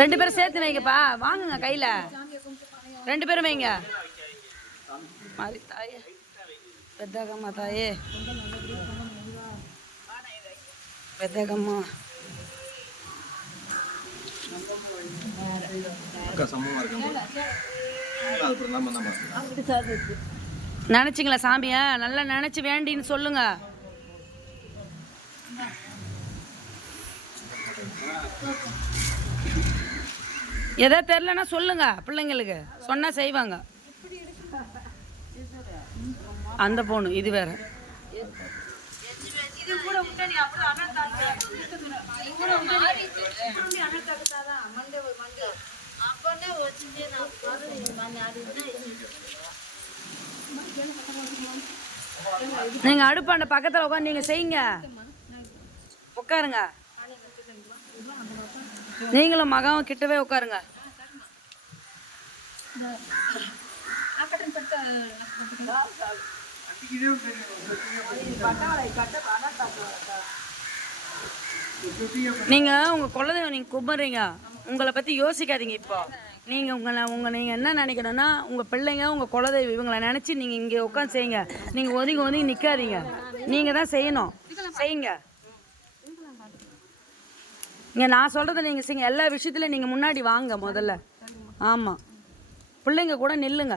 ரெண்டு பேரும் சேர்த்து வைங்கப்பா. வாங்குங்க கையில், ரெண்டு பேரும் வைங்க. மாறி தாயே, பெத்தகம்மா தாயே, பெத்தகம்மா. நினைச்சிங்களா சாமியா? நல்லா நினைச்சு வேண்டின்னு சொல்லுங்க. எதா தெரிலன்னா சொல்லுங்க, பிள்ளைங்களுக்கு சொன்னா செய்வாங்க. அந்த போனு இது வேற. நீங்க அடுப்பாண்ட பக்கத்துல உட்காந்து நீங்க செய்யுங்க, உட்காருங்க. நீங்களும் மகாவும் கிட்டவே உட்காருங்க. நீங்க உங்க குலதெய்வம் நீங்க கும்பிடுறீங்க, உங்களை பத்தி யோசிக்காதீங்க. இப்போ நீங்க நீங்க என்ன நினைக்கணும்னா, உங்க பிள்ளைங்க உங்க குலதெய்வம் இவங்களை நினைச்சு நீங்க இங்க உட்காந்து செய்யுங்க. நீங்க ஒதுங்கி ஒதுங்கி நிக்காதீங்க, நீங்க தான் செய்யணும். செய்யுங்க. இங்க நான் சொல்றதை நீங்க செய்யுங்க. எல்லா விஷயத்துலயும் நீங்க முன்னாடி வாங்க முதல்ல. ஆமா, பிள்ளைங்க கூட நில்லுங்க.